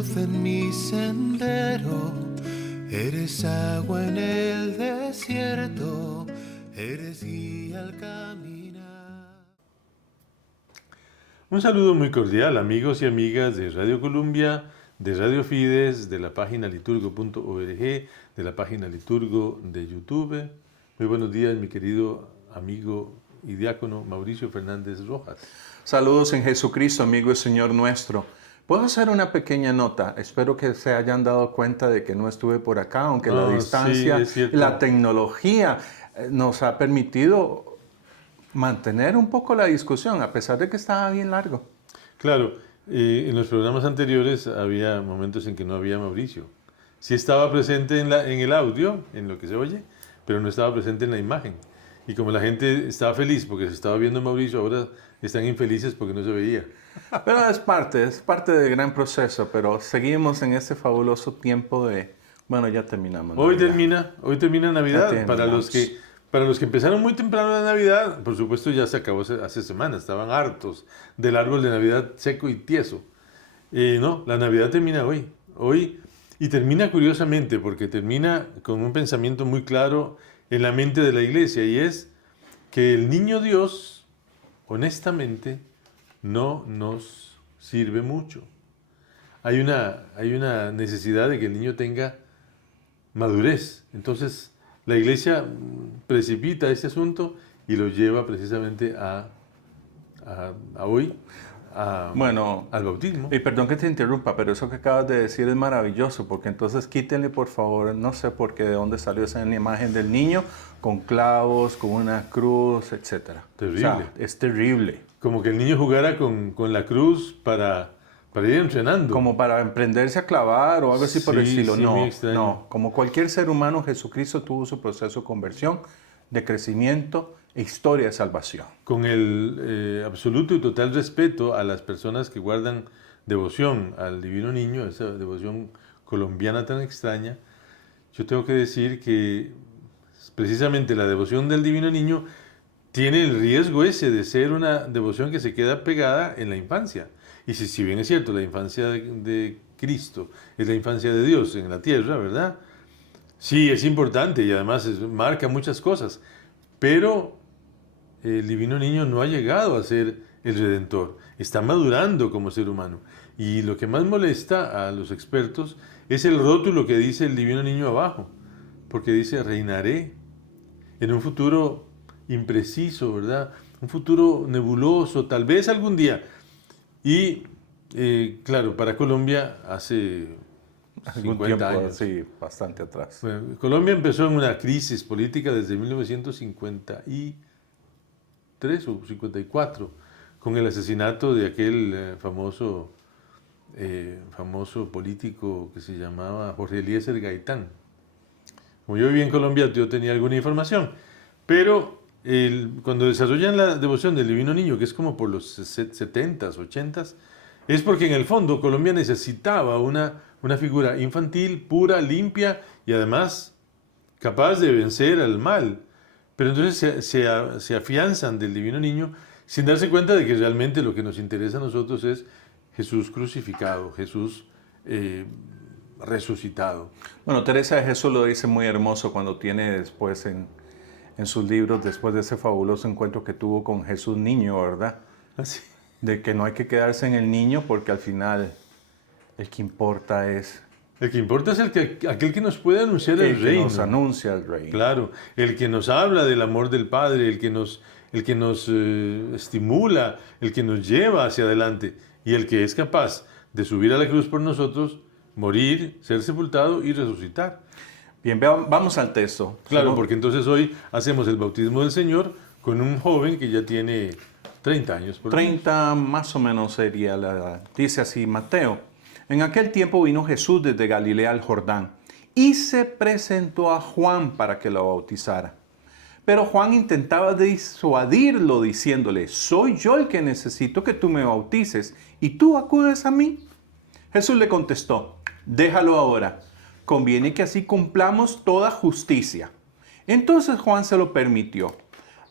luz en mi sendero, eres agua en el desierto, eres guía al caminar. Un saludo muy cordial, amigos y amigas de Radio Columbia, de Radio Fides, de la página liturgo.org, de la página Liturgo de YouTube. Muy buenos días, mi querido amigo y diácono Mauricio Fernández Rojas. Saludos en Jesucristo, amigo y Señor nuestro. ¿Puedo hacer una pequeña nota? Espero que se hayan dado cuenta de que no estuve por acá, aunque la distancia, sí, la tecnología nos ha permitido mantener un poco la discusión, a pesar de que estaba bien largo. Claro, en los programas anteriores había momentos en que no había Mauricio. Sí estaba presente en el audio, en lo que se oye, pero no estaba presente en la imagen. Y como la gente estaba feliz porque se estaba viendo a Mauricio, ahora están infelices porque no se veía. Pero es parte del gran proceso, pero seguimos en este fabuloso tiempo de... Bueno, ya terminamos. Hoy termina Navidad. Para los que empezaron muy temprano la Navidad, por supuesto ya se acabó hace semanas, estaban hartos del árbol de Navidad seco y tieso. No, la Navidad termina hoy, y termina curiosamente, porque termina con un pensamiento muy claro en la mente de la iglesia, y es que el niño Dios, honestamente, no nos sirve mucho. Hay una necesidad de que el niño tenga madurez. Entonces, la iglesia precipita este asunto y lo lleva precisamente a hoy, al bautismo. Y perdón que te interrumpa, pero eso que acabas de decir es maravilloso, porque entonces quítenle por favor, no sé por qué, de dónde salió esa imagen del niño, con clavos, con una cruz, etc. Terrible. O sea, es terrible. Como que el niño jugara con la cruz para ir entrenando. Como para emprenderse a clavar o algo así por el estilo. Sí, muy extraño. No. Como cualquier ser humano, Jesucristo tuvo su proceso de conversión, de crecimiento e historia de salvación. Con el absoluto y total respeto a las personas que guardan devoción al Divino Niño, esa devoción colombiana tan extraña, yo tengo que decir que precisamente la devoción del Divino Niño tiene el riesgo ese de ser una devoción que se queda pegada en la infancia. Y si bien es cierto, la infancia de Cristo es la infancia de Dios en la tierra, ¿verdad? Sí, es importante y además marca muchas cosas, pero el Divino Niño no ha llegado a ser el Redentor, está madurando como ser humano. Y lo que más molesta a los expertos es el rótulo que dice el Divino Niño abajo, porque dice reinaré en un futuro impreciso, ¿verdad? Un futuro nebuloso, tal vez algún día. Y claro, para Colombia hace 50 años. Sí, bastante atrás. Bueno, Colombia empezó en una crisis política desde 1953 o 54, con el asesinato de aquel famoso político que se llamaba Jorge Eliezer Gaitán. Como yo vivía en Colombia, yo tenía alguna información, pero cuando desarrollan la devoción del Divino Niño, que es como por los 70s, 80s, es porque en el fondo Colombia necesitaba una figura infantil, pura, limpia y además capaz de vencer al mal. Pero entonces se afianzan del Divino Niño sin darse cuenta de que realmente lo que nos interesa a nosotros es Jesús crucificado, Jesús resucitado. Bueno, Teresa de Jesús lo dice muy hermoso cuando tiene después en sus libros, después de ese fabuloso encuentro que tuvo con Jesús niño, ¿verdad? Así. De que no hay que quedarse en el niño porque al final el que importa es... El que importa es aquel que nos puede anunciar el reino. El que nos anuncia el reino. Claro, el que nos habla del amor del Padre, el que nos estimula, el que nos lleva hacia adelante y el que es capaz de subir a la cruz por nosotros, morir, ser sepultado y resucitar. Bien, vamos al texto. Claro, porque entonces hoy hacemos el bautismo del Señor con un joven que ya tiene 30 años. 30 más o menos sería la edad. Dice así Mateo: en aquel tiempo vino Jesús desde Galilea al Jordán y se presentó a Juan para que lo bautizara. Pero Juan intentaba disuadirlo diciéndole: soy yo el que necesito que tú me bautices y tú acudes a mí. Jesús le contestó: déjalo ahora, conviene que así cumplamos toda justicia. Entonces Juan se lo permitió.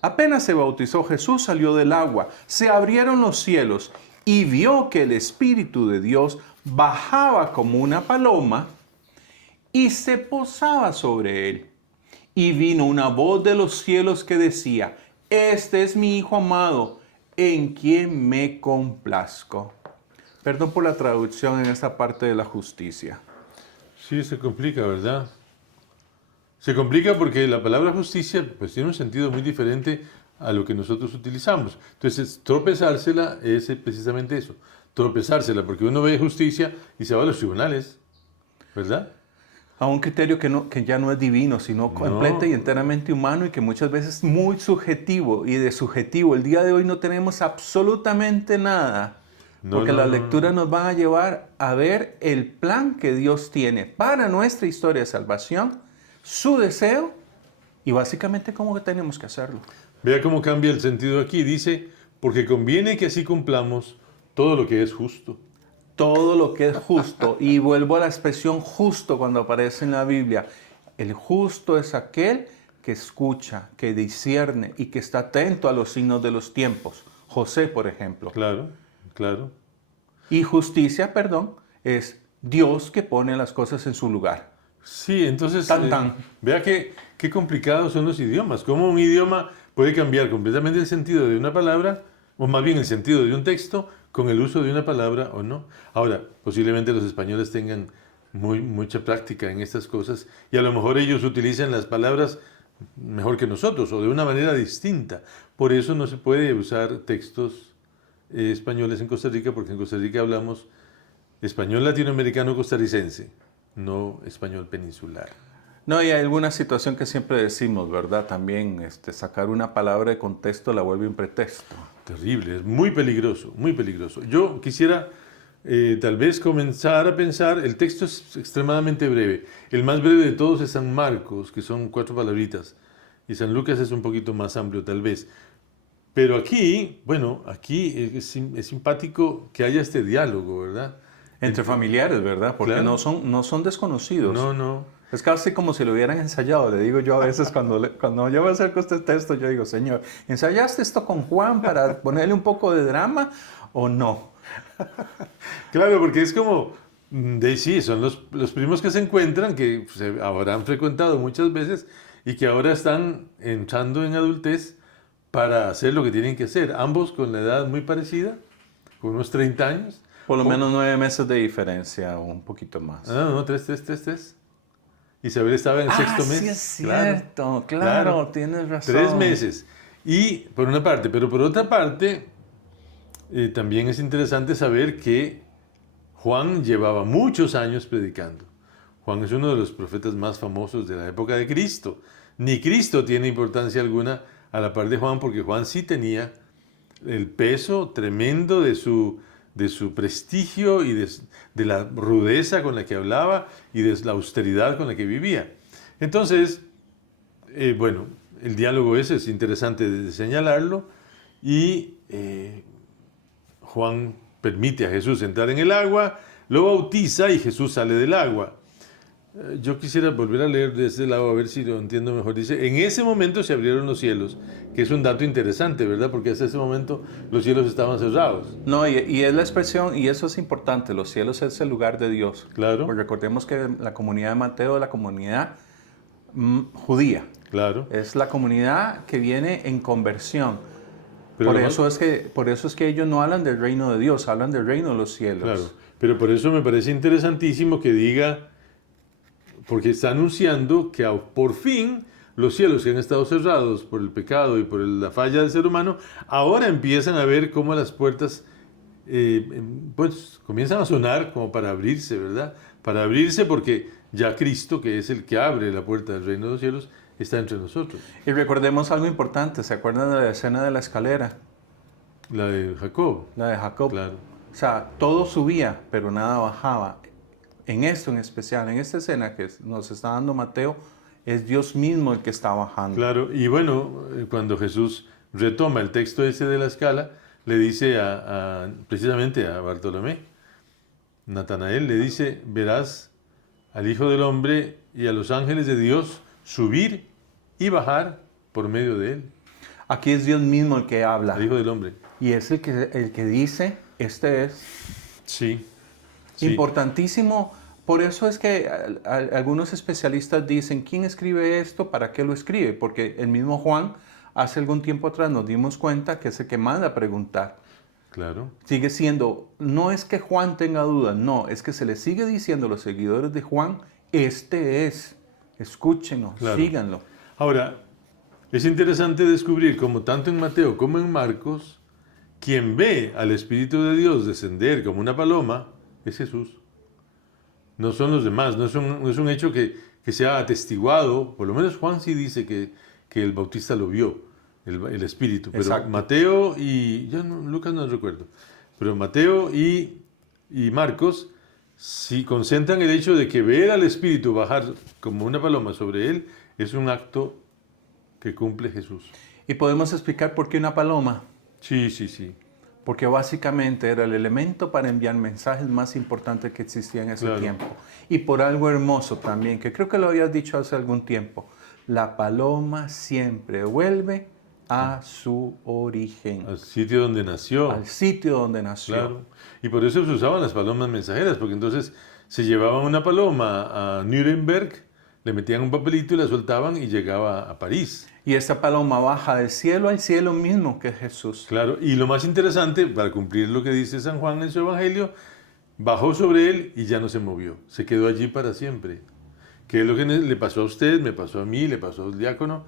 Apenas se bautizó Jesús, salió del agua, se abrieron los cielos y vio que el Espíritu de Dios bajaba como una paloma y se posaba sobre él. Y vino una voz de los cielos que decía, este es mi Hijo amado, en quien me complazco. Perdón por la traducción en esta parte de la justicia. Sí, se complica, ¿verdad? Se complica porque la palabra justicia pues tiene un sentido muy diferente a lo que nosotros utilizamos. Entonces, tropezársela es precisamente eso, tropezársela, porque uno ve justicia y se va a los tribunales, ¿verdad? A un criterio que ya no es divino, sino completo y enteramente humano y que muchas veces es muy subjetivo y de subjetivo. El día de hoy no tenemos absolutamente nada, porque las lecturas nos van a llevar a ver el plan que Dios tiene para nuestra historia de salvación, su deseo y básicamente cómo tenemos que hacerlo. Vea cómo cambia el sentido aquí. Dice, porque conviene que así cumplamos todo lo que es justo. Todo lo que es justo. Y vuelvo a la expresión justo cuando aparece en la Biblia. El justo es aquel que escucha, que discierne y que está atento a los signos de los tiempos. José, por ejemplo. Claro, claro. Y justicia, perdón, es Dios que pone las cosas en su lugar. Sí, entonces, Tan. vea qué complicados son los idiomas. Cómo un idioma puede cambiar completamente el sentido de una palabra, o más bien el sentido de un texto, con el uso de una palabra o no. Ahora, posiblemente los españoles tengan mucha práctica en estas cosas y a lo mejor ellos utilizan las palabras mejor que nosotros o de una manera distinta. Por eso no se puede usar textos españoles en Costa Rica, porque en Costa Rica hablamos español latinoamericano costarricense, no español peninsular. No, y hay alguna situación que siempre decimos, ¿verdad? También sacar una palabra de contexto la vuelve un pretexto. Terrible, es muy peligroso, muy peligroso. Yo quisiera tal vez comenzar a pensar, el texto es extremadamente breve. El más breve de todos es San Marcos, que son 4 palabritas, y San Lucas es un poquito más amplio tal vez. Pero aquí, bueno, aquí es simpático que haya este diálogo, ¿verdad? Entre familiares, ¿verdad? Porque claro. no son desconocidos. No. Es casi como si lo hubieran ensayado, le digo yo a veces cuando yo me acerco a este texto, yo digo, Señor, ¿ensayaste esto con Juan para ponerle un poco de drama o no? Claro, porque es como, sí, son los primos que se encuentran, que se habrán frecuentado muchas veces y que ahora están entrando en adultez para hacer lo que tienen que hacer, ambos con la edad muy parecida, con unos 30 años. Por lo menos 9 meses de diferencia o un poquito más. No, 3. Isabel estaba en el sexto mes. Sí es cierto, claro, tienes razón. 3 meses. Y por una parte, pero por otra parte, también es interesante saber que Juan llevaba muchos años predicando. Juan es uno de los profetas más famosos de la época de Cristo. Ni Cristo tiene importancia alguna a la par de Juan, porque Juan sí tenía el peso tremendo de su prestigio y de la rudeza con la que hablaba y de la austeridad con la que vivía. Entonces, bueno, el diálogo ese es interesante de señalarlo y Juan permite a Jesús entrar en el agua, lo bautiza y Jesús sale del agua. Yo quisiera volver a leer de ese lado a ver si lo entiendo mejor. Dice, en ese momento se abrieron los cielos, que es un dato interesante, ¿verdad? Porque hasta ese momento los cielos estaban cerrados. No, y es la expresión, y eso es importante, los cielos es el lugar de Dios. Claro. Porque recordemos que la comunidad de Mateo es la comunidad judía. Claro. Es la comunidad que viene en conversión. Pero por eso es que ellos no hablan del reino de Dios, hablan del reino de los cielos. Claro, pero por eso me parece interesantísimo que diga, porque está anunciando que por fin los cielos que han estado cerrados por el pecado y por la falla del ser humano, ahora empiezan a ver cómo las puertas pues comienzan a sonar como para abrirse, ¿verdad? Para abrirse porque ya Cristo, que es el que abre la puerta del reino de los cielos, está entre nosotros. Y recordemos algo importante, ¿se acuerdan de la escena de la escalera? La de Jacob. La de Jacob. Claro. O sea, todo subía, pero nada bajaba. En esto en especial, en esta escena que nos está dando Mateo, es Dios mismo el que está bajando. Claro, y bueno, cuando Jesús retoma el texto ese de la escala, le dice precisamente a Bartolomé, Natanael le dice, verás al Hijo del Hombre y a los ángeles de Dios subir y bajar por medio de él. Aquí es Dios mismo el que habla. El Hijo del Hombre. Y es el que dice, este es. Sí. Sí. Importantísimo. Por eso es que algunos especialistas dicen, ¿quién escribe esto? ¿Para qué lo escribe? Porque el mismo Juan, hace algún tiempo atrás nos dimos cuenta que es el que manda a preguntar. Claro. Sigue siendo, no es que Juan tenga dudas, no, es que se le sigue diciendo a los seguidores de Juan, este es, escúchenlo, Claro. síganlo. Ahora, es interesante descubrir cómo tanto en Mateo como en Marcos, quien ve al Espíritu de Dios descender como una paloma es Jesús. No son los demás, no es un hecho que sea atestiguado. Por lo menos Juan sí dice que el Bautista lo vio, el Espíritu. Pero Exacto. Mateo y... Lucas no recuerdo. Pero Mateo y Marcos sí concentran el hecho de que ver al Espíritu bajar como una paloma sobre él es un acto que cumple Jesús. Y podemos explicar por qué una paloma. Sí, sí, sí. Porque básicamente era el elemento para enviar mensajes más importante que existía en ese Claro. tiempo. Y por algo hermoso también, que creo que lo habías dicho hace algún tiempo, la paloma siempre vuelve a su origen, Al sitio donde nació. al sitio donde nació. Claro. Y por eso se usaban las palomas mensajeras, porque entonces se llevaban una paloma a Nuremberg, le metían un papelito y la soltaban y llegaba a París. Y esta paloma baja del cielo al cielo mismo, que es Jesús. Claro, y lo más interesante, para cumplir lo que dice San Juan en su Evangelio, bajó sobre él y ya no se movió, se quedó allí para siempre. Que es lo que le pasó a usted, me pasó a mí, le pasó al diácono.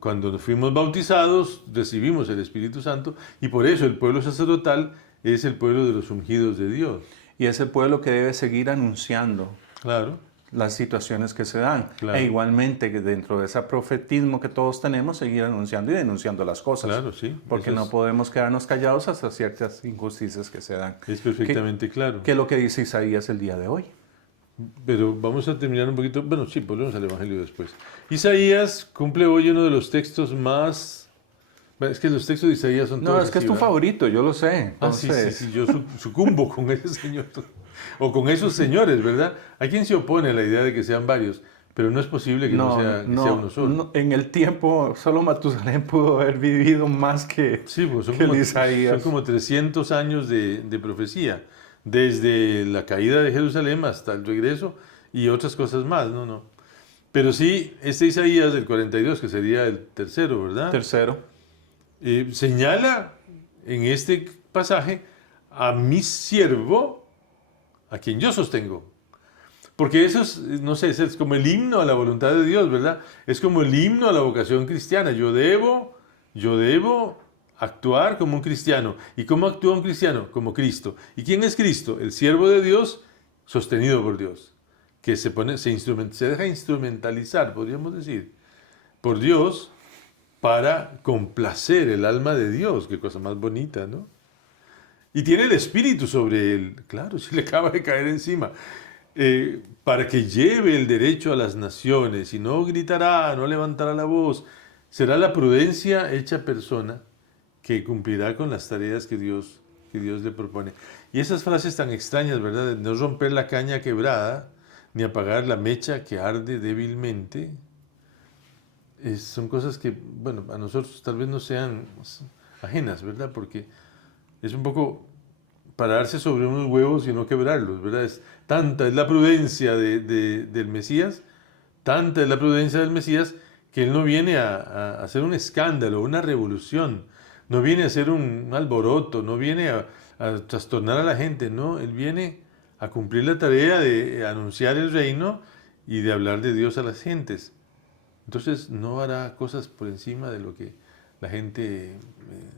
Cuando nos fuimos bautizados, recibimos el Espíritu Santo y por eso el pueblo sacerdotal es el pueblo de los ungidos de Dios. Y es el pueblo que debe seguir anunciando Claro, las situaciones que se dan. Claro. E igualmente que dentro de ese profetismo que todos tenemos, seguir anunciando y denunciando las cosas. claro, sí. Porque Eso no podemos quedarnos callados hasta ciertas injusticias que se dan. es perfectamente claro. ¿Qué es lo que dice Isaías el día de hoy? Pero vamos a terminar un poquito, bueno, sí, volvemos al Evangelio después. Isaías cumple hoy uno de los textos más... Bueno, es que los textos de Isaías son todos No, es que es así, tu ¿verdad? favorito, yo lo sé. Ah, sí, sí, Entonces, sí, yo sucumbo con ese señor, o con esos señores, ¿verdad? Hay quien se opone a la idea de que sean varios, pero no es posible que no sea uno solo. no, en el tiempo, solo Matusalén pudo haber vivido más que, Sí, pues que el Isaías. son como 300 años de profecía, desde la caída de Jerusalén hasta el regreso y otras cosas más, no. Pero sí, este Isaías del 42, que sería el tercero, ¿verdad? Tercero, Señala en este pasaje a mi siervo, a quien yo sostengo. Porque eso es, no sé, es como el himno a la voluntad de Dios, ¿verdad? Es como el himno a la vocación cristiana. Yo debo actuar como un cristiano. ¿Y cómo actúa un cristiano? Como Cristo. ¿Y quién es Cristo? El siervo de Dios sostenido por Dios, que se deja instrumentalizar, podríamos decir, por Dios para complacer el alma de Dios. Qué cosa más bonita, ¿no? Y tiene el Espíritu sobre él. Claro, si le acaba de caer encima. Para que lleve el derecho a las naciones y no gritará, no levantará la voz. Será la prudencia hecha persona que cumplirá con las tareas que Dios le propone. Y esas frases tan extrañas, ¿verdad? De no romper la caña quebrada, ni apagar la mecha que arde débilmente. Son cosas que, bueno, a nosotros tal vez no sean ajenas, ¿verdad? Porque es un poco pararse sobre unos huevos y no quebrarlos, ¿verdad? Tanta es la prudencia del Mesías, tanta es la prudencia del Mesías, que Él no viene a hacer un escándalo, una revolución, no viene a hacer un alboroto, no viene a trastornar a la gente, no, Él viene a cumplir la tarea de anunciar el reino y de hablar de Dios a las gentes. Entonces no hará cosas por encima de lo que la gente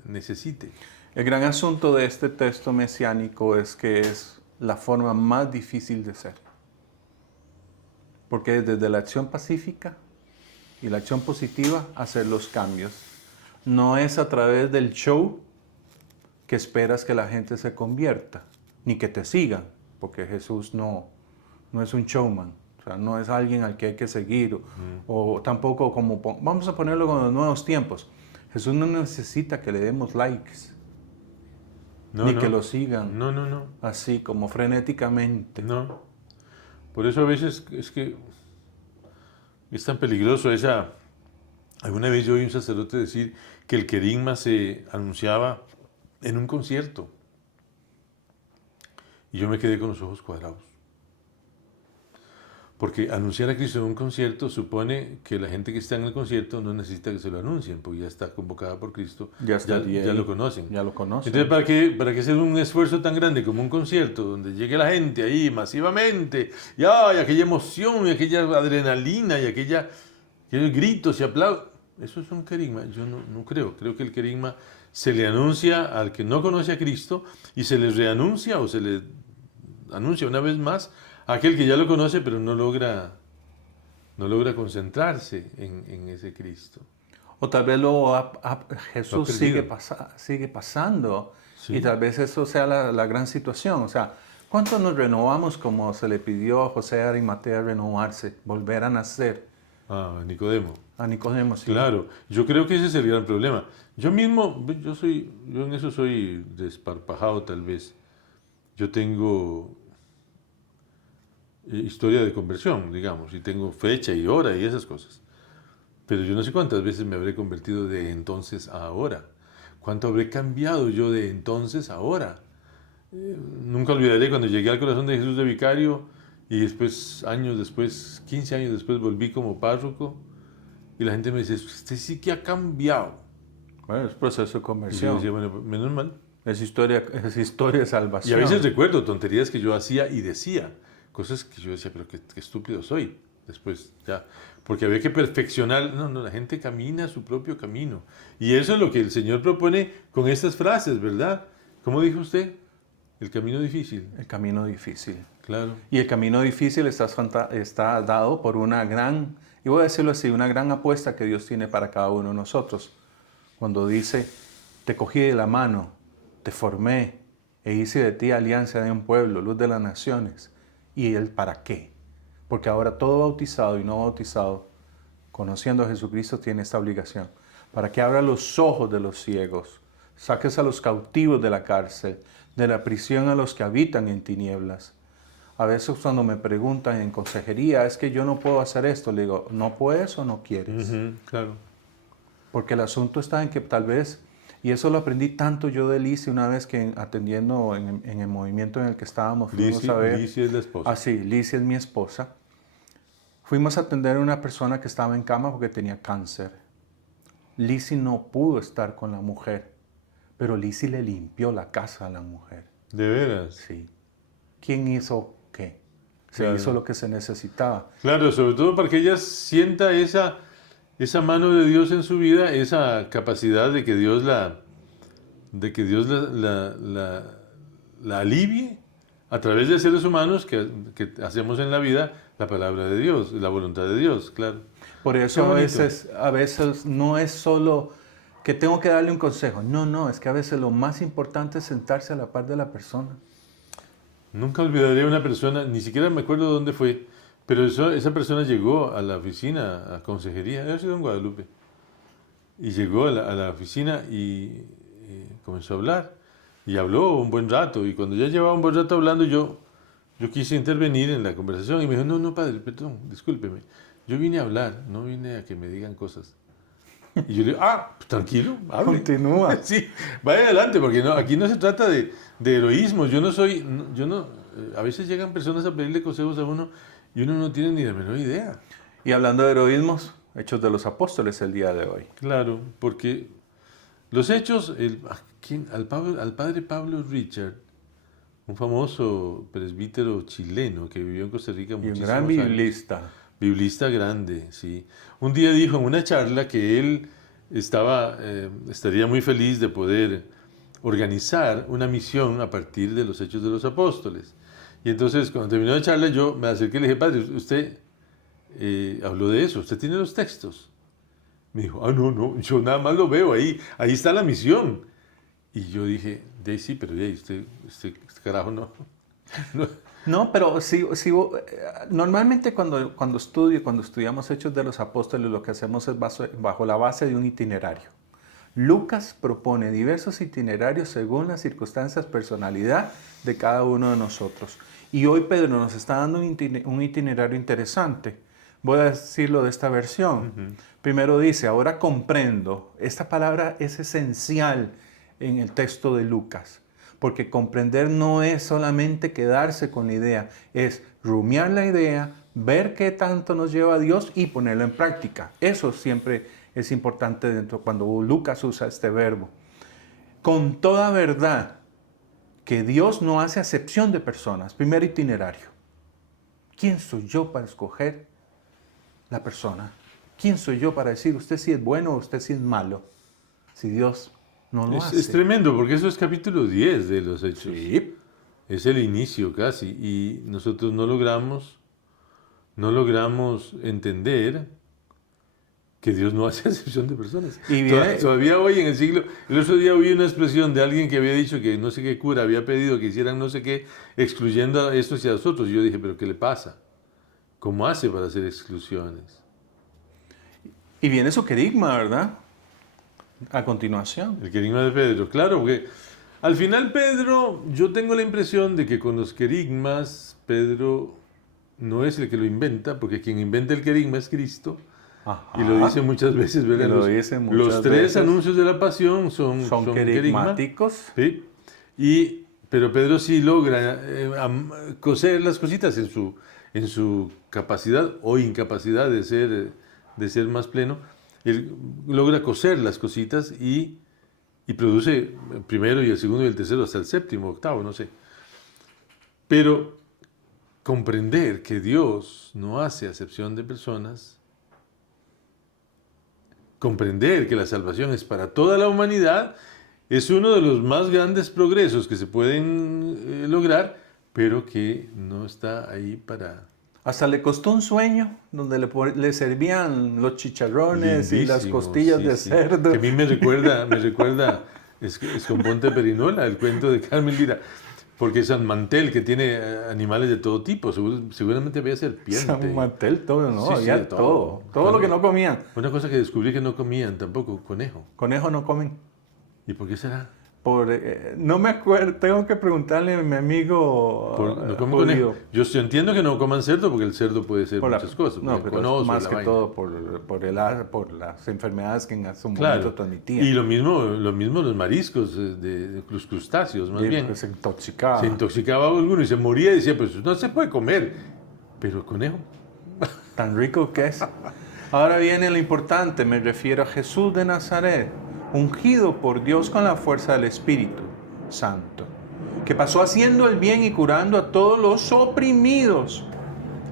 necesite. el gran asunto de este texto mesiánico es que es la forma más difícil de ser. Porque es desde la acción pacífica y la acción positiva hacer los cambios. No es a través del show que esperas que la gente se convierta, ni que te sigan, porque Jesús no es un showman. O sea, no es alguien al que hay que seguir, o tampoco como, vamos a ponerlo con los nuevos tiempos. Jesús no necesita que le demos likes, ni que lo sigan, No. así como frenéticamente. No. Por eso a veces es que es tan peligroso esa... Alguna vez yo oí un sacerdote decir que el querigma se anunciaba en un concierto. Y yo me quedé con los ojos cuadrados. Porque anunciar a Cristo en un concierto supone que la gente que está en el concierto no necesita que se lo anuncien, porque ya está convocada por Cristo, Ya está ahí. ya lo conocen. Ya lo conocen. Entonces, ¿para qué hacer un esfuerzo tan grande como un concierto, donde llegue la gente ahí masivamente, y ¡ay! Aquella emoción, y aquella adrenalina, y aquellos gritos y aplausos? Eso es un querigma. Yo no creo. Creo que el querigma se le anuncia al que no conoce a Cristo y se le reanuncia o se le anuncia una vez más a aquel que ya lo conoce pero no logra concentrarse en ese Cristo. O tal vez Jesús sigue pasando Sí. y tal vez eso sea la gran situación. O sea, ¿cuánto nos renovamos como se le pidió a José de Arimatea renovarse, volver a nacer? Ah, Nicodemo. A Nicodemo, sí. Claro, yo creo que ese es el gran problema. Yo mismo, yo en eso soy desparpajado tal vez. Yo tengo historia de conversión, digamos, y tengo fecha y hora y esas cosas. Pero yo no sé cuántas veces me habré convertido de entonces a ahora. ¿Cuánto habré cambiado yo de entonces a ahora? Nunca olvidaré cuando llegué al corazón de Jesús de vicario y después, años después, 15 años después, volví como párroco y la gente me dice, usted sí que ha cambiado. Bueno, es proceso de Y yo conversión. decía, bueno, menos mal. Es historia de Y salvación. a veces recuerdo tonterías que yo hacía y decía, cosas que yo decía, pero qué estúpido soy. Después, ya, porque había que perfeccionar. No, la gente camina su propio camino. Y eso es lo que el Señor propone con estas frases, ¿verdad? ¿Cómo dijo usted? El camino difícil. El camino difícil. Claro. Y el camino difícil está dado por una gran, y voy a decirlo así, una gran apuesta que Dios tiene para cada uno de nosotros. Cuando dice, te cogí de la mano, te formé e hice de ti alianza de un pueblo, luz de las naciones. ¿Y el para qué? Porque ahora todo bautizado y no bautizado, conociendo a Jesucristo, tiene esta obligación. Para que abra los ojos de los ciegos, saques a los cautivos de la cárcel, de la prisión a los que habitan en tinieblas. A veces cuando me preguntan en consejería, es que yo no puedo hacer esto, le digo, ¿no puedes o no quieres? Claro. Porque el asunto está en que tal vez, y eso lo aprendí tanto yo de Lizzie una vez que atendiendo en el movimiento en el que estábamos, fuimos a ver. Lizzie es la esposa. Ah, sí, Lizzie es mi esposa. Fuimos a atender a una persona que estaba en cama porque tenía cáncer. Lizzie no pudo estar con la mujer, pero Lizzie le limpió la casa a la mujer. ¿De veras? Sí. ¿Quién hizo qué? Se Claro. hizo lo que se necesitaba. Claro, sobre todo para que ella sienta esa mano de Dios en su vida, esa capacidad de que Dios la alivie a través de seres humanos que hacemos en la vida la palabra de Dios, la voluntad de Dios, claro. Por Qué eso bonito. a veces no es solo que tengo que darle un consejo. No, es que a veces lo más importante es sentarse a la par de la persona. Nunca olvidaré a una persona, ni siquiera me acuerdo dónde fue, pero esa persona llegó a la oficina, a consejería, había sido en Guadalupe, y llegó a la oficina y comenzó a hablar, y habló un buen rato, y cuando ya llevaba un buen rato hablando, yo quise intervenir en la conversación, y me dijo, no, padre, perdón, discúlpeme, yo vine a hablar, no vine a que me digan cosas. Y yo le digo, pues tranquilo, hable. Continúa. Sí, vaya adelante, porque aquí no se trata de heroísmo. A veces llegan personas a pedirle consejos a uno y uno no tiene ni la menor idea. Y hablando de heroísmos, Hechos de los Apóstoles el día de hoy. Claro, porque los hechos, al padre Pablo Richard, un famoso presbítero chileno que vivió en Costa Rica Y un muchísimos gran años. biblista. Biblista grande, sí. Un día dijo en una charla que él estaría muy feliz de poder organizar una misión a partir de los Hechos de los Apóstoles. Y entonces, cuando terminó la charla, yo me acerqué y le dije, padre, usted habló de eso, usted tiene los textos. Me dijo, no, yo nada más lo veo, ahí está la misión. Y yo dije, sí, pero usted carajo no. No, pero sí, normalmente cuando estudiamos Hechos de los Apóstoles, lo que hacemos es bajo la base de un itinerario. Lucas propone diversos itinerarios según las circunstancias, personalidad de cada uno de nosotros. Y hoy Pedro nos está dando un itinerario interesante. Voy a decirlo de esta versión. Primero dice, ahora comprendo. Esta palabra es esencial en el texto de Lucas. porque comprender no es solamente quedarse con la idea, es rumiar la idea, ver qué tanto nos lleva a Dios y ponerlo en práctica. Eso siempre es importante dentro cuando Lucas usa este verbo. Con toda verdad, que Dios no hace acepción de personas. Primer itinerario. ¿Quién soy yo para escoger la persona? ¿Quién soy yo para decir usted sí es bueno o usted sí es malo? Si Dios no lo hace. Es tremendo, porque eso es capítulo 10 de los Hechos. Sí. Es el inicio casi, y nosotros no logramos entender que Dios no hace acepción de personas. Y viene- Todavía hoy en el siglo... El otro día oí una expresión de alguien que había dicho que no sé qué cura había pedido que hicieran no sé qué, excluyendo a estos y a los otros. Y yo dije, ¿pero qué le pasa? ¿Cómo hace para hacer exclusiones? Y viene su querigma, ¿verdad? A continuación. El querigma de Pedro, claro, porque al final Pedro, yo tengo la impresión de que con los querigmas, Pedro no es el que lo inventa, porque quien inventa el querigma es Cristo, Ajá. y lo dice muchas veces, ¿verdad? Y lo dice muchas los tres veces. anuncios de la pasión son querigma. querigmáticos. ¿Sí? Pero Pedro sí logra coser las cositas en su capacidad o incapacidad de ser más pleno. Él logra coser las cositas y produce el primero y el segundo y el tercero hasta el séptimo, octavo, no sé. Pero comprender que Dios no hace acepción de personas, comprender que la salvación es para toda la humanidad, es uno de los más grandes progresos que se pueden lograr, pero que no está ahí para... Hasta le costó un sueño donde le servían los chicharrones y las Lindísimo, costillas sí, de sí. cerdo. Que a mí me recuerda Escomponte Perinola, el cuento de Carmen Lira, porque San Mantel, que tiene animales de todo tipo, seguramente había serpiente. San Mantel, todo, ¿no? Sí, sí, Había de todo. Todo lo que no comían. Una cosa que descubrí que no comían tampoco, conejo. Conejo no comen. ¿Y por qué será? No me acuerdo, tengo que preguntarle a mi amigo No comen judío. conejo. Yo entiendo que no coman cerdo, porque el cerdo puede ser Por la- muchas cosas. No, el pero conoso, más la que vaina. todo por las enfermedades que en su momento Claro. transmitían. Y lo mismo los mariscos, de los crustáceos, más Y, bien. pues, se intoxicaba. Se intoxicaba alguno y se moría y decía, pues no se puede comer. Pero el conejo. Tan rico que es. Ahora viene lo importante, me refiero a Jesús de Nazaret, ungido por Dios con la fuerza del Espíritu Santo, que pasó haciendo el bien y curando a todos los oprimidos.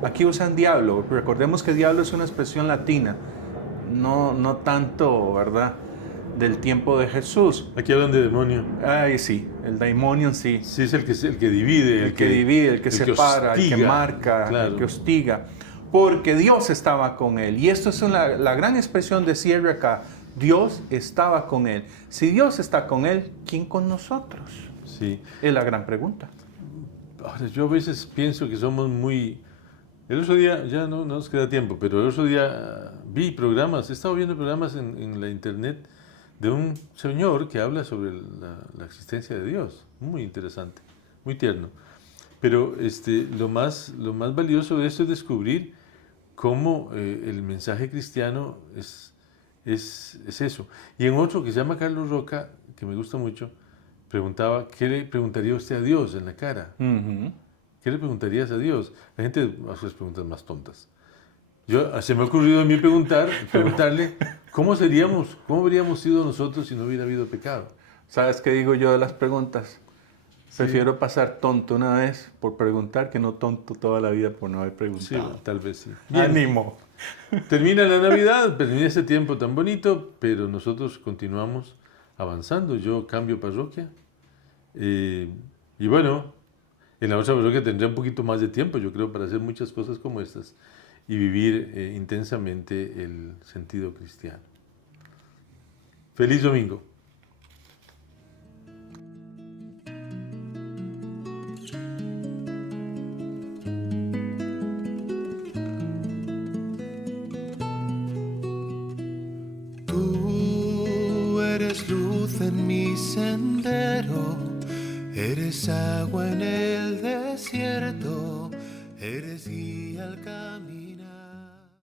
Aquí usan diablo, recordemos que diablo es una expresión latina, no tanto, ¿verdad?, del tiempo de Jesús. Aquí hablan de demonio. Ay, sí, el daimonion sí. Sí, es el que divide. El que divide, el que separa, el que hostiga. marca, Claro. el que hostiga. Porque Dios estaba con él. Y esto es la gran expresión de cierre acá. Dios estaba con él. Si Dios está con él, ¿quién con nosotros? Sí. Es la gran pregunta. Ahora, yo a veces pienso que somos muy... El otro día, ya no nos queda tiempo, pero el otro día vi programas, he estado viendo programas en la internet de un señor que habla sobre la existencia de Dios. Muy interesante, muy tierno. Pero lo más valioso de esto es descubrir cómo el mensaje cristiano es eso. Y en otro que se llama Carlos Roca, que me gusta mucho, preguntaba, ¿qué le preguntaría usted a Dios en la cara? Ujú. ¿Qué le preguntarías a Dios? La gente hace las preguntas más tontas. Se me ha ocurrido a mí preguntarle, ¿cómo habríamos sido nosotros si no hubiera habido pecado? ¿Sabes qué digo yo de las preguntas? Prefiero pasar tonto una vez por preguntar que no tonto toda la vida por no haber Sí, preguntado. tal vez sí. Ánimo. Termina la Navidad, termina ese tiempo tan bonito, pero nosotros continuamos avanzando. Yo cambio parroquia. Y bueno, en la otra parroquia tendré un poquito más de tiempo, yo creo, para hacer muchas cosas como estas y vivir intensamente el sentido cristiano. Feliz domingo. Tú eres luz en mi sendero, eres agua en el desierto, eres guía al